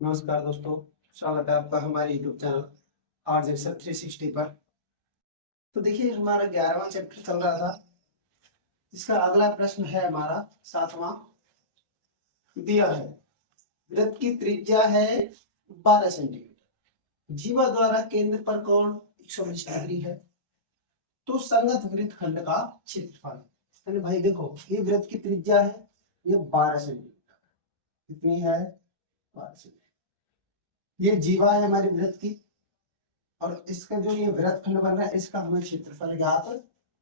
नमस्कार दोस्तों, स्वागत है आपका हमारे यूट्यूब चैनल आर्ट एक्सेल 360 पर। तो देखिए, हमारा 11वां चैप्टर चल रहा था, जिसका अगला प्रश्न है हमारा 7वां। दिया है वृत्त की त्रिज्या है 12 सेंटीमीटर, जीवा द्वारा केंद्र पर कोण 120 डिग्री है, तो संगत वृत्त खंड का क्षेत्रफल। यानी भाई देखो, ये वृत्त की त्रिज्या है, ये 12 सेंटीमीटर। कितनी है? 12 सेंटीमीटर। ये जीवा है हमारी वृत्त की, और इसका जो ये वृत्त खंड बन रहा है, इसका हमें क्षेत्रफल ज्ञात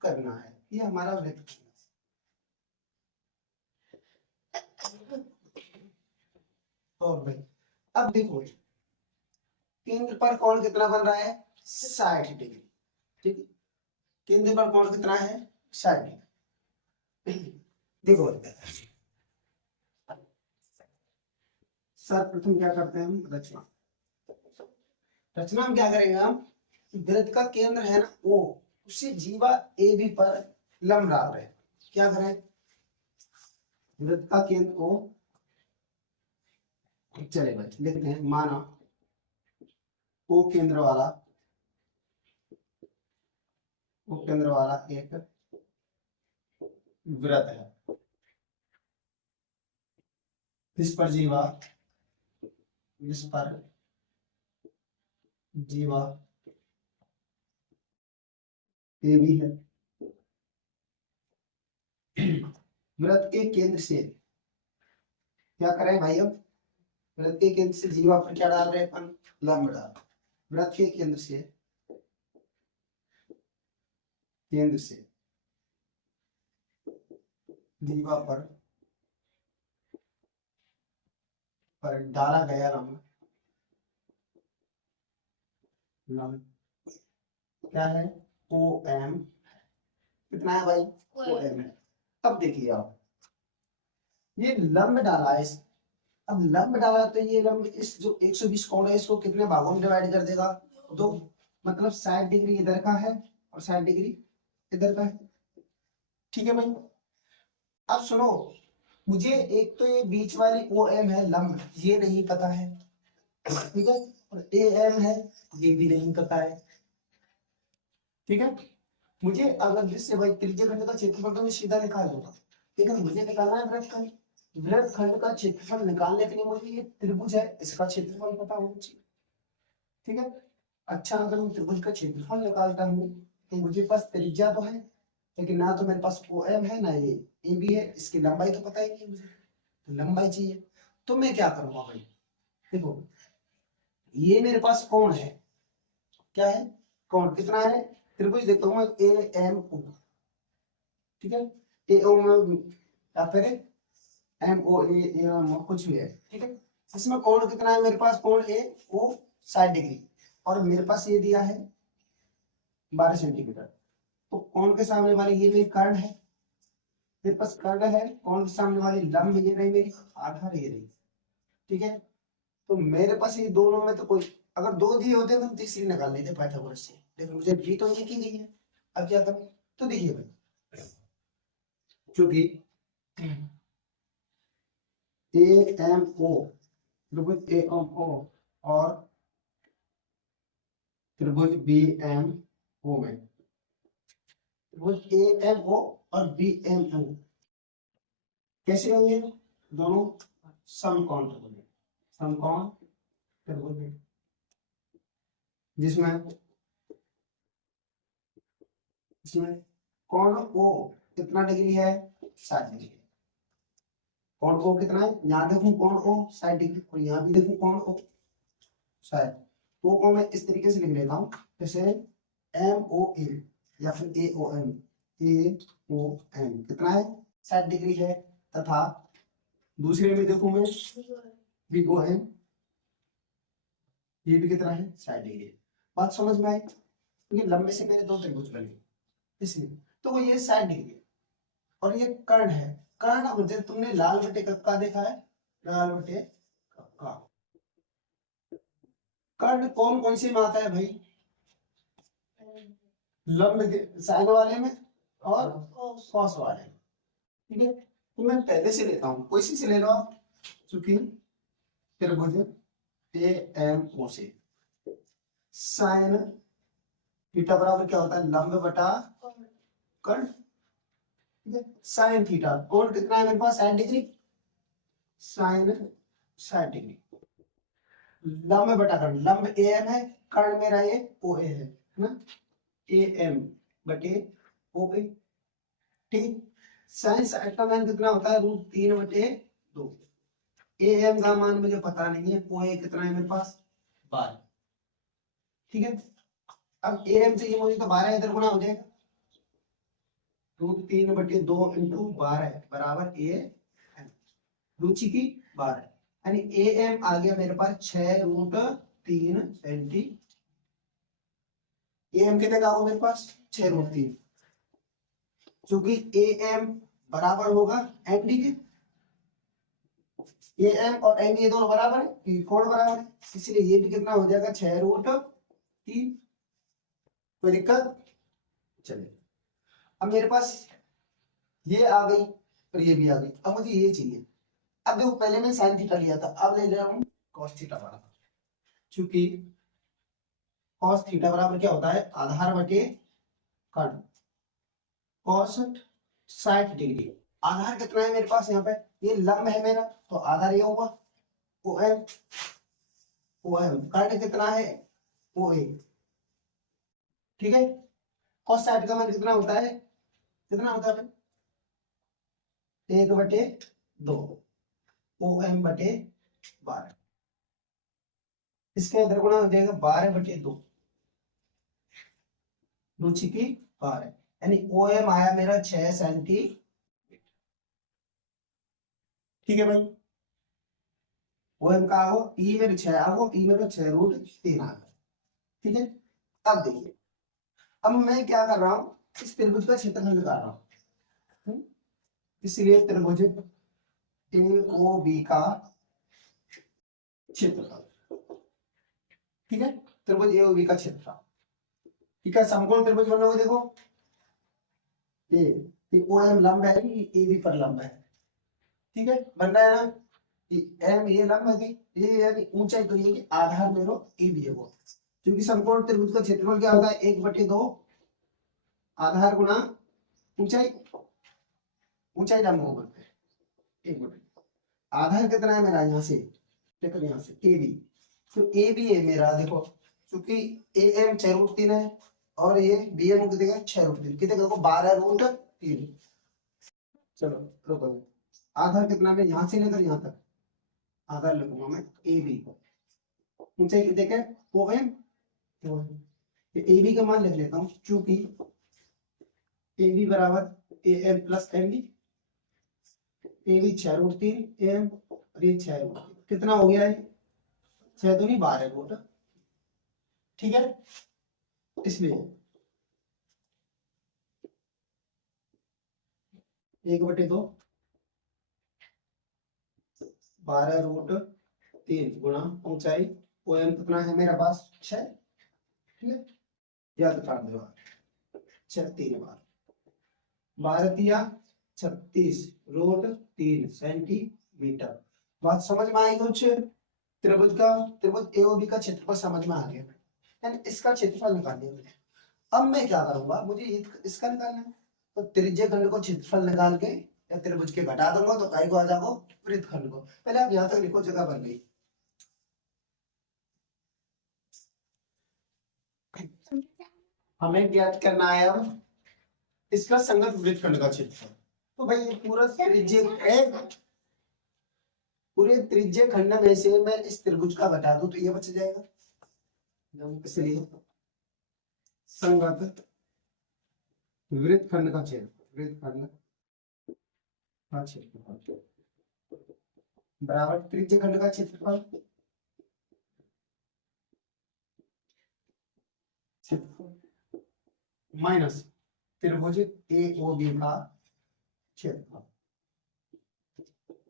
करना है। ये हमारा वृत्त खंड। और भाई अब देखो, केंद्र पर कोण कितना बन रहा है? 60 डिग्री। ठीक है, केंद्र पर कोण कितना है? 60 डिग्री। देखो सर्वप्रथम क्या करते हैं हम? रचना। रचना में क्या करेंगे हम? वृत्त का केंद्र है ना वो, उसे जीवा ए बी पर लंब डाल रहे हैं। क्या करें? वृत्त का केंद्र को चले भाई लिखते हैं, माना ओ केंद्र वाला एक वृत्त है, इस पर जीवा ए भी है। वृत्त के केंद्र से क्या करें भाई? अब वृत्त के केंद्र से जीवा पर क्या डाल रहे हैं? अपन लंब डाल। वृत्त के केंद्र से जीवा पर डाला गया लंब क्या है? O M. कितना है भाई? ओ एम है। अब देखिए आप, ये लंब डाला है। अब लंब डाला तो ये लंब इस जो 120 कोण है, इसको कितने भागों में डिवाइड कर देगा? दो। मतलब 60 डिग्री इधर का है और 60 डिग्री इधर का है। ठीक है भाई, अब सुनो, मुझे एक तो ये बीच वाली ओ एम है लंब, ये नहीं पता है। ठीक है, और ए एम है, ये भी नहीं पता है। ठीक है, मुझे अगर जिससे भाई त्रिज्या खंड का क्षेत्रफल तो मैं सीधा निकाल दूंगा, लेकिन मुझे निकालना है वृत्त खंड। वृत्त खंड का क्षेत्रफल निकालने के लिए मुझे ये त्रिभुज है, इसका क्षेत्रफल पता होना चाहिए। ठीक है, अच्छा, अगर मैं त्रिभुज का क्षेत्रफल निकालता हूँ तो मुझे पास त्रिज्या तो है, लेकिन ना तो मेरे पास ओ एम है, ना ये ए बी है। इसकी लंबाई तो पता ही नहीं है मुझे, तो लंबाई चाहिए। तो मैं क्या करूंगा भाई? देखो, ये मेरे पास कोण है। क्या है? कोण कितना है? त्रिभुज देखता हूँ ए एम ओ। ठीक है, ए ओ या फिर M O A M O कुछ भी है। ठीक है, इसमें कोण कितना है मेरे पास? कोण ए ओ 60 डिग्री, और मेरे पास ये दिया है 12 सेंटीमीटर। तो कोण के सामने वाली ये मेरी कर्ण है, मेरे पास कर्ण है। कोण के सामने वाली लंब ये रही मेरी, आधार ये रही। ठीक है, तो मेरे पास ये दोनों में तो कोई, अगर दो दिए होते तो हम तीसरी निकाल लेते पाइथागोरस से, लेकिन मुझे दी तो ये की गई है। अब क्या करूं? तो देखिए भाई, क्योंकि ए एम ओ, त्रिभुज ए एम ओ और त्रिभुज बी एम ओ में, त्रिभुज ए एम ओ और बी एम ओ कैसे होंगे? दोनों समकोण त्रिभुज, समकोण त्रिभुज, जिसमें इसमें कोण ओ कितना डिग्री है? 60 डिग्री। कोण ओ कितना है? यहाँ देखूं कोण ओ 60 डिग्री, और यहाँ भी देखूं कोण ओ 60। तो को मैं इस तरीके से लिख लेता हूँ, जैसे एम ओ ए या फिर ए ओ एम। कितना है? 60 डिग्री है। तथा दूसरे में देखूं मैं बी ओ एम, ये भी कितना है? 60 डिग्री। बात समझ में आई? क्योंकि लंबे से मेरे दो त्रिभुज बने, इसलिए तो वो ये 60 डिग्री और ये कर्ण है। कर्ण मुझे तुमने लाल बटे कक्का देखा है? लाल बटे कक्का। कर्ण कौन कौन सी में आता है भाई? लंब साइन वाले में और कॉस वाले में। ठीक है, तो मैं पहले से लेता हूं, कोई सी से ले लो आप, चूंकि त्रिभुज ए एम ओ से। साइन थीटा बराबर क्या होता है, लंब बटा कर्ण। ठीक है, साइन थीटा, कोण कितना है मेरे पास 60 डिग्री, साइन 60 डिग्री। लंब बटा कर्ण, लंब ए एम है, कर्ण मेरा ये ओ ए है ना, ए एम बटे ओ ए। ठीक, साइन 60 का मान कितना होता है, √3/2। ए एम का मान मुझे पता नहीं है, ओ ए कितना है मेरे पास 12। ठीक है, अब ए एम से ये मुझे तो 12 इधर गुणा हो जाएगा, √3/2 इंटू 12 बराबर ए एम, रुचि की 12, यानी ए एम आ गया मेरे पास 6√3 सेंटी। ए एम कितने का होगा मेरे पास 6√3, क्योंकि ए एम बराबर होगा एम डी के, ए एम और एम ये दोनों बराबर है, कोण बराबर है, इसलिए ये भी कितना हो जाएगा 6√3। कोई दिक्कत, चलिए अब मेरे पास ये आ गई और ये भी आ गई, अब मुझे ये चाहिए। अब देखो पहले मैं साइन थीटा लिया था, अब ले रहा हूं कॉस थीटा बराबर, क्योंकि कॉस थीटा बराबर क्या होता है, आधार बटे कर्ण, कॉस 60 डिग्री। आधार कितना है मेरे पास यहाँ पे, ये लंब है मेरा, तो आधार ये हुआ ओ एम, ओ एम, कर्ण कितना है ओ ए। ठीक है, कॉस 60 का मान कितना होता है, कितना होता है 1/2 ओ एम बटे 12, इसके अंदर गुणा हो जाएगा 12/2, रुचि की 12, यानी ओ एम आया मेरा 6 सेंटीमीटर। ठीक है भाई, ओ एम का आओ ई मेरे 6 आओ, ई मेरे 6√3 आ गया। ठीक है, अब देखिए, अब मैं क्या कर रहा हूं, इस त्रिभुज का क्षेत्रफल निकाल रहा हूं, इसलिए त्रिभुज ए ओ बी का क्षेत्रफल। ठीक है, त्रिभुज ए ओ बी का क्षेत्रफल। ठीक है, समकोण त्रिभुज बन रहा है, देखो ये ओ एम लंब है, ए बी पर लंब है। ठीक है, बन रहा है ना, एम ये लंब है, ये यानी ऊंचाई तो ये कि आधार मेरा ए बी है वो, क्योंकि समकोण त्रिभुज का क्षेत्रफल क्या होता है 1/2 आधार गुणा ऊंचाई, ऊंचाई लंब होगा 1/2। आधार कितना है मेरा यहाँ से, देखो यहाँ से ए बी, तो ए बी है मेरा, देखो क्योंकि ए एम 6√3 है और ये बी एम कितने का 6√3, कितने का 12√3। चलो रुको, आधार कितना है यहाँ से लेकर यहाँ तक, आधार लिखूंगा मैं ए बी, ऊंचाई कितने का ओ एम, ए बी का मान लिख लेता हूँ, चूंकि ए बी बराबर A M plus M B, A B 6√3 M और ये 6√3, कितना हो गया है 6 दूनी 12 रूट। ठीक है, इसलिए 1/2 12√3 गुणा ऊंचाई ओ एम कितना है मेरे पास 6। ठीक है, याद कर दो 6 3 बार 12 तिया 36√3 सेंटीमीटर। बात समझ में आई कुछ, त्रिभुज का, त्रिभुज एओबी का क्षेत्रफल समझ में आ गया, यानी इसका क्षेत्रफल निकाल लिया मैंने। अब मैं क्या करूंगा, मुझे इसका निकालना है, तो त्रिज्य खंड को क्षेत्रफल निकाल के या त्रिभुज के घटा दूंगा तो काय को आ जाएगा वृत्तखंड को। पहले आप यहां तक लिखो, जगह बन गई। हमें ज्ञात करना है अब इसका संगत वृत्तखंड का क्षेत्रफल। तो भाई ये पूरा त्रिज्य पूरे त्रिज्य खंड में से मैं इस त्रिभुज का घटा दूं तो ये बच जाएगा, इसलिए संगत वृत्तखंड का क्षेत्रफल, वृत्तखंड का क्षेत्रफल बराबर त्रिज्य खंड का क्षेत्रफल, माइनस त्रिभुज एओबी का क्षेत्रफल।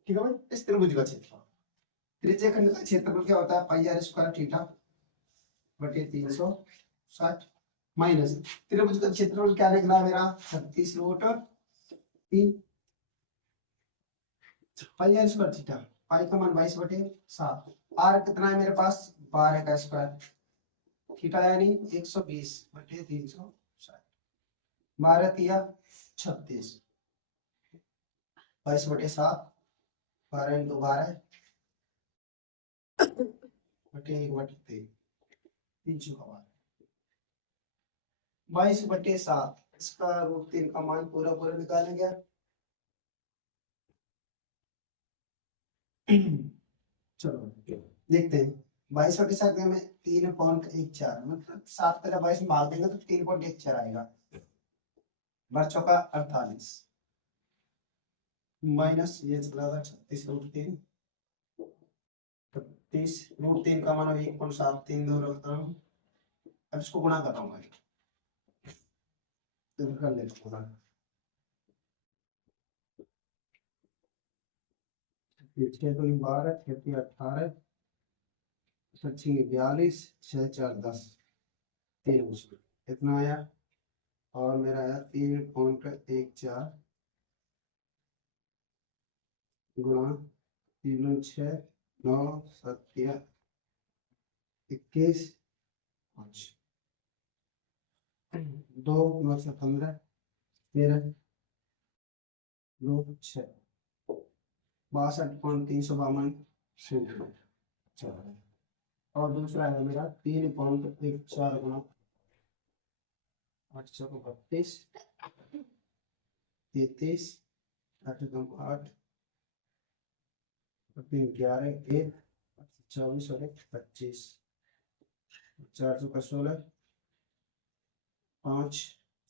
ठीक है भाई, इस त्रिभुज का क्षेत्रफल, त्रिज्य खंड का क्षेत्रफल क्या होता है पाई आर स्क्वायर थीटा बटे 360 माइनस त्रिभुज का क्षेत्रफल क्या निकला मेरा 36√3 पाई आर स्क्वायर थीटा, पाई का मान 22/7 आर कितना है मेरे पास 12 का स्क्वायर, थीटा यानी 120 बटे 360, 12 तिया 36, 22 बटे 7, 12 इंटू 12 बटे 1 बटे 3 का 22 बटे 7, इसका √3 का मान पूरा पूरा निकाला गया। चलो देखते हैं, 22 बटे 7 में 3.14, मतलब 7 पहले 22 में भाग देंगे तो 3.14 आएगा, बढ़ चौका 48 माइनस ये चला था 36√3, 30√3 का मान 1.732 रखता हूँ। अब इसको गुणा कर रहा हूँ तो कर लेते हैं, 6 2 12, 6 3 18, 6 42, 6 4 10, 3 इतना आया, और मेरा आया 3.14 गुणा 3 6 9 7 21 5 2 9 से 15 13 2 6 62.352 सेंटीमीटर। और दूसरा है मेरा 3.14 गुणा 8 चौको 32, 33, 8 कम 8, 11 1, 24 और 25, 4 चौका 16, 5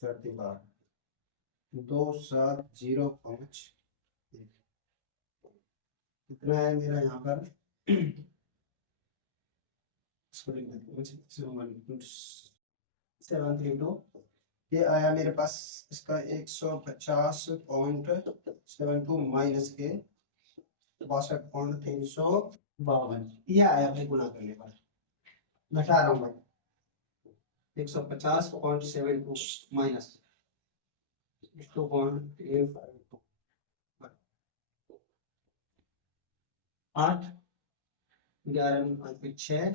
4 12, 2 7 0 5, कितना है मेरा यहाँ पर 732, ये आया मेरे पास इसका 150.72 माइनस के 62.352, ये आया भाई गुणा करने पर, घटा रहा हूँ भाई 150.72 माइनस 2.852, 8 11 6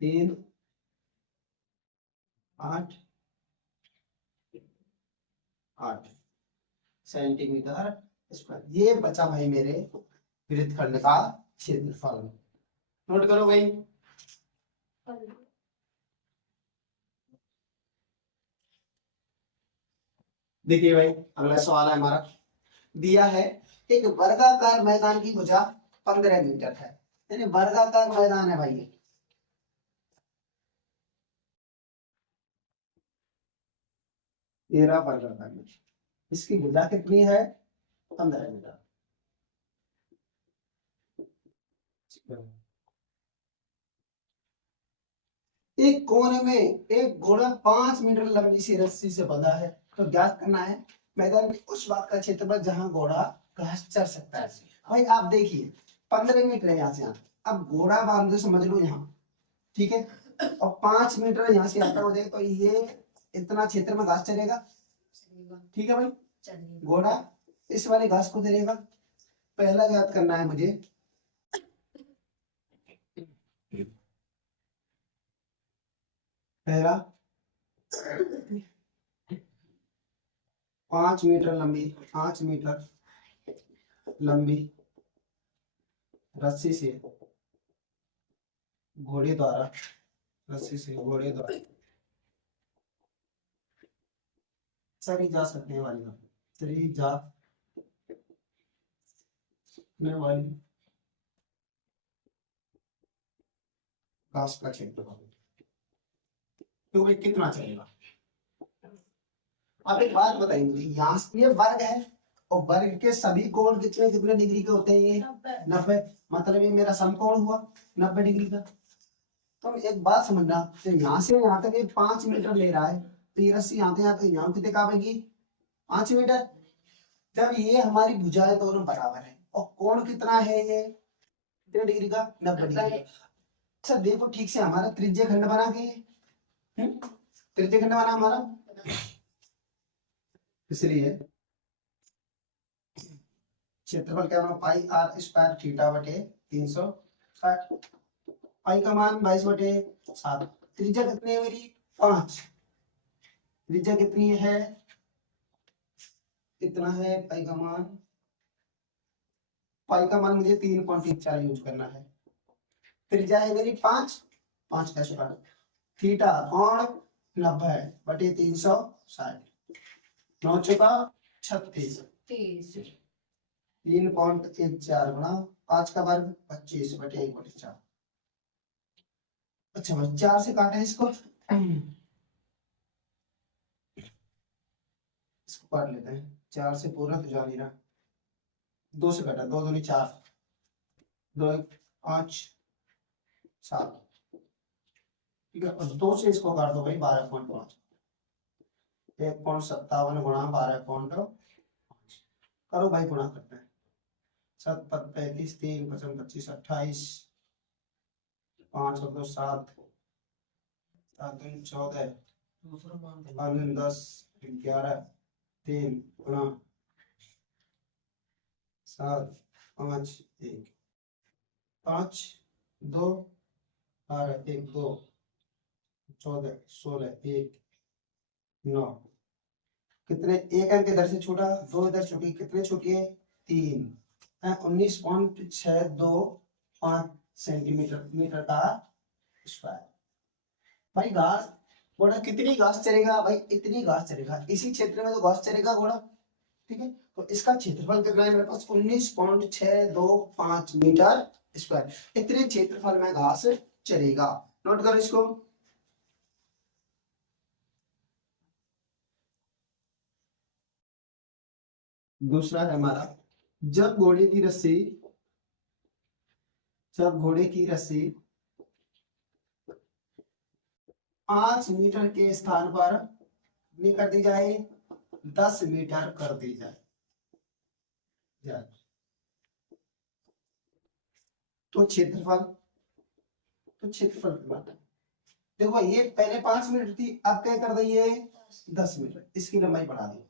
3 8 8 सेंटीमीटर स्क्वायर, ये बचा भाई मेरे वृत्तखंड का क्षेत्रफल। नोट करो भाई, देखिए भाई अगला सवाल है हमारा, दिया है एक वर्गाकार मैदान की भुजा 15 मीटर है, यानी वर्गाकार मैदान है भाई ये, तेरा वर्गाकार में इसकी भुजा कितनी है 15 मीटर। एक कोने में एक घोड़ा 5 मीटर लंबी सी रस्सी से बंधा है, तो ज्ञात करना है मैदान में उस बात का क्षेत्रफल जहां घोड़ा घास चर सकता है। भाई आप देखिए 15 मीटर है यहाँ से यहाँ, अब घोड़ा बांध दो समझ लो यहाँ, ठीक है, और 5 मीटर यहाँ से आता हो जाए तो ये इतना क्षेत्र में घास चलेगा, ठीक है भाई, घोड़ा इस वाले घास को देगा। पहला याद करना है मुझे, पहला 5 मीटर लंबी रस्सी से घोड़े द्वारा चरी जा सकने वाली घास का क्षेत्रफल, तो भाई कितना चलेगा। अब एक बात बताइए मुझे, यहाँ से ये वर्ग है और वर्ग के सभी कोण कितने कितने डिग्री के होते हैं, ये 90, मतलब ये मेरा समकोण हुआ 90 डिग्री का। तो एक बात समझना, तो यहाँ से यहाँ तक 5 मीटर ले रहा है, तो ये रस्सी यहाँ से यहाँ कितने का आएगी 5 मीटर। जब ये हमारी भुजाएं दोनों बराबर है और कोण कितना है ये कितने डिग्री का 90 डिग्री। अच्छा देखो ठीक से, हमारा त्रिज्य खंड बना के त्रिज्य खंड बना हमारा, इसलिए क्षेत्रफल क्या होगा पाई r स्क्वायर थीटा बटे 360 60। पाई का मान 22/7। त्रिज्या कितनी है मेरी 5। त्रिज्या कितनी है इतना है पाई का मान मुझे 3.14 यूज करना है। त्रिज्या है मेरी 5, 5 का स्क्वायर। थीटा कोण 90/360। 9 चौका 36। 3.14 गुणा 5 का वर्ग 25/1/4। अच्छा बस 4 से काटे इसको काट लेते हैं। 4 से पूरा तो जा नहीं रहा। 2 से काटा, 2 दूनी 4, 2 1 5 7। ठीक है, और 2 से इसको काट दो भाई 12.5। 1.57 गुणा 12.5 करो भाई, गुणा करते हैं। 7 5 35, 3 5 25 28, 5 और 2 7, 7 2 14, 5 10 11, 3 गुणा 7 5 1 5 2 12 1 2 14 16 1 9। कितने एक अंक इधर से छूटा, 2 इधर छूटी, कितने छूटी है 3 है। 19.625 सेंटीमीटर मीटर का स्क्वायर। भाई घास घोड़ा कितनी घास चलेगा भाई, इतनी घास चलेगा। इसी क्षेत्र में तो घास चलेगा घोड़ा। ठीक है, तो इसका क्षेत्रफल कितना है मेरे पास 19.625 मीटर स्क्वायर। इतने क्षेत्रफल में घास चलेगा। नोट करो इसको। दूसरा है हमारा, जब घोड़े की रस्सी 5 मीटर के स्थान पर कितनी कर दी जाए 10 मीटर कर दी जाए। तो क्षेत्रफल कितना है? देखो ये पहले 5 मीटर थी, अब क्या कर दी है 10 मीटर। इसकी लंबाई बढ़ा दी।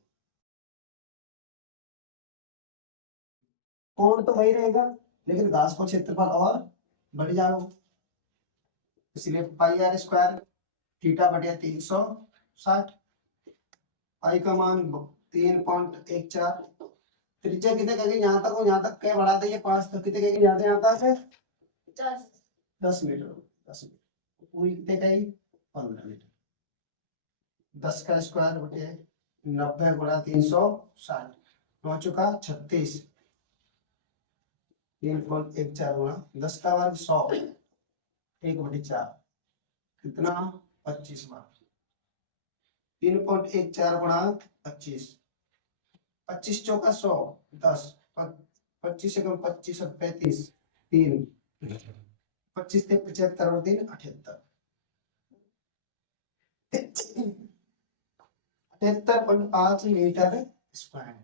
कोण तो वही रहेगा, लेकिन घास को क्षेत्रफल और बढ़ जाएगा। इसलिए पाई आर स्क्वायर थीटा बटे 360। आई का मान 3.14। त्रिज्या कितने कहेगी यहाँ तक हो, यहाँ तक क्या बढ़ा देंगे 5 तक। कितने कहेगी यहाँ से यहाँ तक है 10 मीटर। 10 मीटर पूरी कितने कहेगी 15 मीटर। 10 का स्क्वायर बटे 90 गुणा 360। 9 चौका 36। 3.14 गुणा 10 का वर्ग 100। 1/4 कितना 25 बार। 3.14 गुणा 25, 25 चौका 100 10, 25 से कम 25 और 35 3, 25 से 75 और 3 78। 78.5 मीटर स्क्वायर।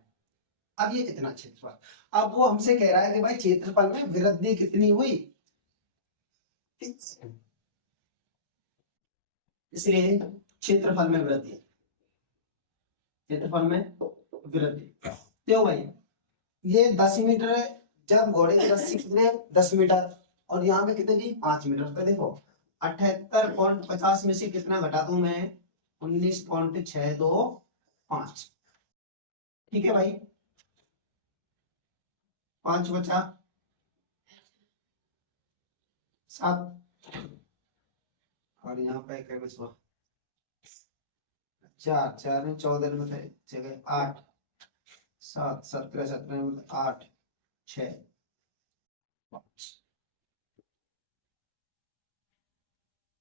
अब ये कितना क्षेत्रफल। अब वो हमसे कह रहा है कि भाई क्षेत्रफल में वृद्धि कितनी हुई। इसलिए क्षेत्रफल में वृद्धि, तो भाई ये 10 मीटर है। जब घोड़े की रस्सी कितने 10 मीटर और यहाँ पे कितने की 5 मीटर। तो देखो 78.50 में से कितना घटा दूं मैं 19.625। ठीक है भाई, 5 बचा 7 और यहाँ पे क्या बचा 4, 4 में 14 में जगह 8, 7 17 17 में 8 6 5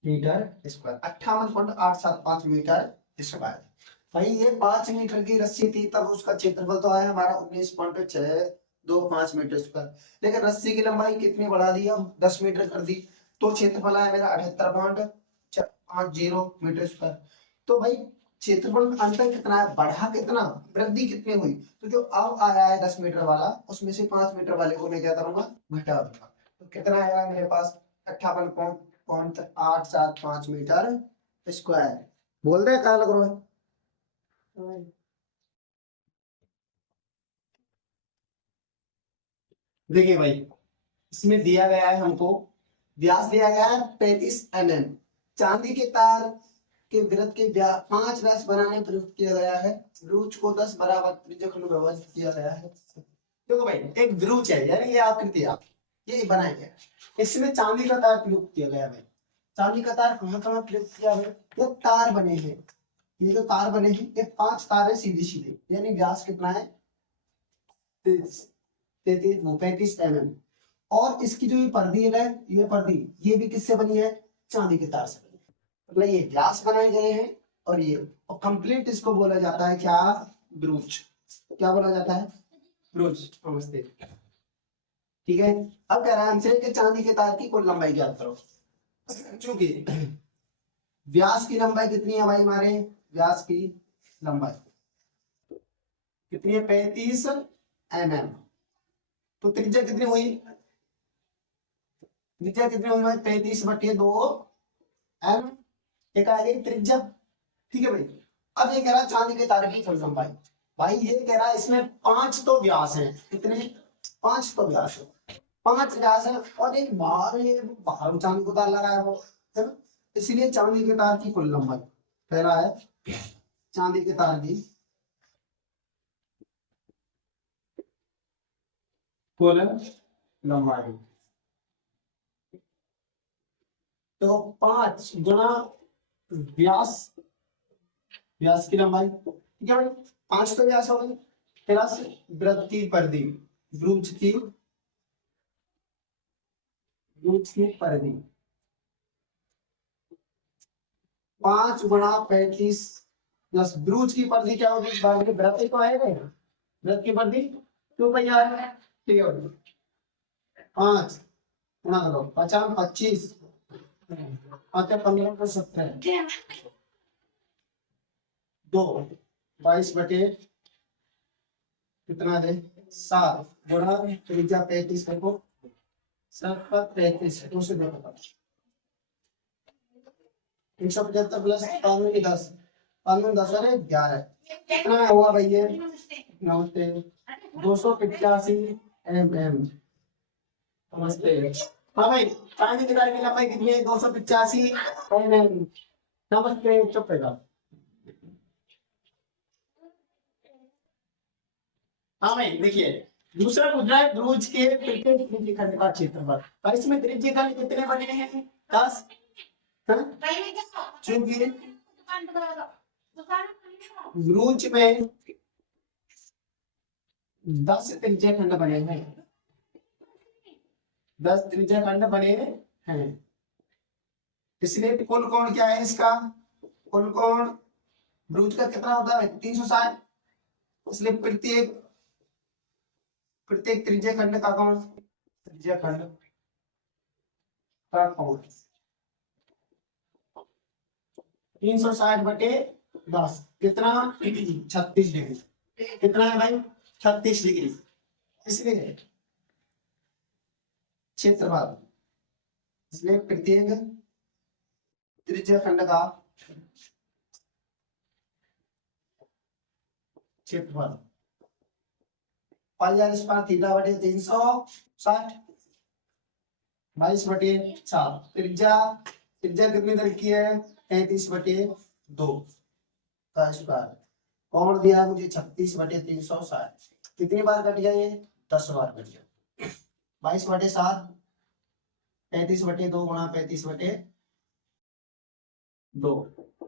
मीटर स्क्वायर। 58.875 metre square. भाई ये 5 मीटर की रस्सी थी, तब उसका क्षेत्रफल तो आया हमारा 19.625 मीटर स्क्वायर। लेकिन रस्सी की लंबाई कितनी बढ़ा दी हम 10 मीटर कर दी, तो क्षेत्रफल आया मेरा 78.50 मीटर स्क्वायर। तो भाई क्षेत्रफल में अंतर कितना है, बढ़ा कितना, वृद्धि कितनी हुई। तो जो अब आया है 10 मीटर वाला, उसमें से 5 मीटर वाले को मैं क्या करूंगा घटा दूंगा। तो कितना आएगा मेरे पास 58.875 मीटर स्क्वायर। बोल दे क्या लग रहा है। देखिए भाई इसमें दिया गया है हमको व्यास दिया गया है 35 mm। चांदी के तार के वृत्त के 5 व्यास बनाने प्रयुक्त किया गया है। ब्रूच को 10 बराबर त्रिज्यखंड में विभाजित किया गया है। देखो भाई, एक ब्रूच है यानी ये आकृति आप ये बनाएंगे, इसमें चांदी का तार प्रयुक्त किया गया है। चांदी का तार कहाँ कहाँ प्रयुक्त किया है? ये तार बने हैं, ये जो तार बने हैं ये 5 तार है सीधी सीधी, यानी व्यास कितना है 35 mm। और इसकी जो ये पर्दी है, ये पर्दी ये भी किससे बनी है? चांदी के तार से बनी है। मतलब ये व्यास बनाए गए हैं और ये और कंप्लीट इसको बोला जाता है क्या? ब्रूच। क्या बोला जाता है? ब्रूच। नमस्ते। ठीक है, अब कह रहा है हमसे कि चांदी के तार की कुल लंबाई ज्ञात करो। चूंकि व्यास की लंबाई कितनी है भाई हमारे? व्यास की लंबाई कितनी है? 35 mm। तो त्रिज्या कितनी हुई? त्रिज्या कितनी हुई भाई? 35/2 m। एक आ गई त्रिज्या। ठीक है भाई, अब ये कह रहा है चांदी के तार की कुल लंबाई। भाई ये कह रहा है इसमें 5 तो व्यास है। कितने? 5 तो व्यास है, 5 व्यास है और एक बाहर ये बाहर चांदी को तार लगा है वो, है ना? इसलिए चांदी के तार की कुल लंबाई, पहला है चांदी के तार की कुल लंबाई। तो 5 गुना व्यास, व्यास की लंबाई। ठीक है भाई, 5 तो व्यास हो गई, प्लस वृत्त की परिधि, ब्रूच की परिधि 5 गुणा 35 प्लस ब्रूच की परिधि क्या होगी? वृत्त तो है, वृत्त की परिधि 2 पाई r है। ठीक है भाई, 5 गुणा करो 50 25 15 को 17 2 22 कितना दे 7 गुणा त्रिज्या 35 को 7 पर 35 2 से 2 175 प्लस 95 10 95 10 अरे 11 कितना हुआ भाई ये? नमस्ते 285 mm। नमस्ते। हाँ भाई, चांदी के तार की लंबाई कितनी है? 285 mm। नमस्ते, चुप रहेगा। हाँ भाई देखिए, दूसरा पूछा है ब्रूच के प्रत्येक त्रिज्यखंड का क्षेत्रफल, और इसमें त्रिज्यखंड कितने बने हैं? 10। चूंकि ब्रूच में 10 त्रिज्यखंड बने हैं, 10 त्रिज्यखंड बने हैं, इसलिए कुल कोण क्या है इसका? कुल कोण ब्रूच का कितना होता है? 360। इसलिए प्रत्येक त्रिज्यखंड का कोण, त्रिज्यखंड का कोण 360/10 कितना? 36 डिग्री। कितना है भाई? 36 डिग्री। इसलिए क्षेत्रफल, इसलिए प्रत्येक त्रिज्यखंड का क्षेत्रफल पाई थीटा/360 22/4। त्रिज्या कितनी तरह की है? 35/2 का स्क्वायर। कौन दिया है मुझे? 36/360। कितनी बार कट गया ये? 10 बार कट गया। 22/7 35/2 गुणा 35/2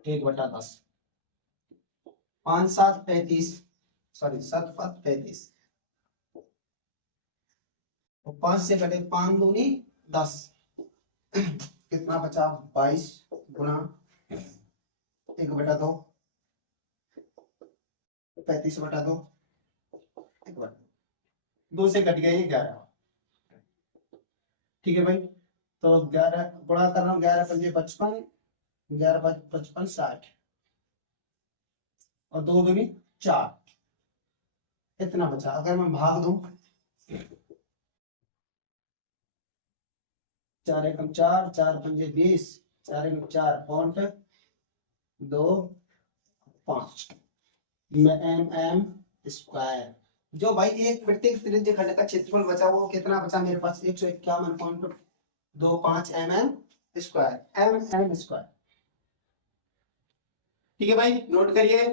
1/10 5 7 35 सॉरी 7 5 35 और 5 से कटे 5 दूनी 10 कितना बचा? 22 गुना 1/2 35/2 1/2 2 से कट गया ये 11। ठीक है भाई, तो 11 गुणा कर रहा हूँ, 11 पंजे 55 11 5 55 60 और 2 दूनी 4। इतना बचा। अगर मैं भाग दूं 4 एकम 4 4 पंजे 20 4 एकम 4 पॉइंट 2 5 mm स्क्वायर। जो भाई एक प्रत्येक त्रिज्यखंड का क्षेत्रफल बचा वो कितना बचा मेरे पास? 151.2 25 mm², mm²। ठीक है भाई, नोट करिए।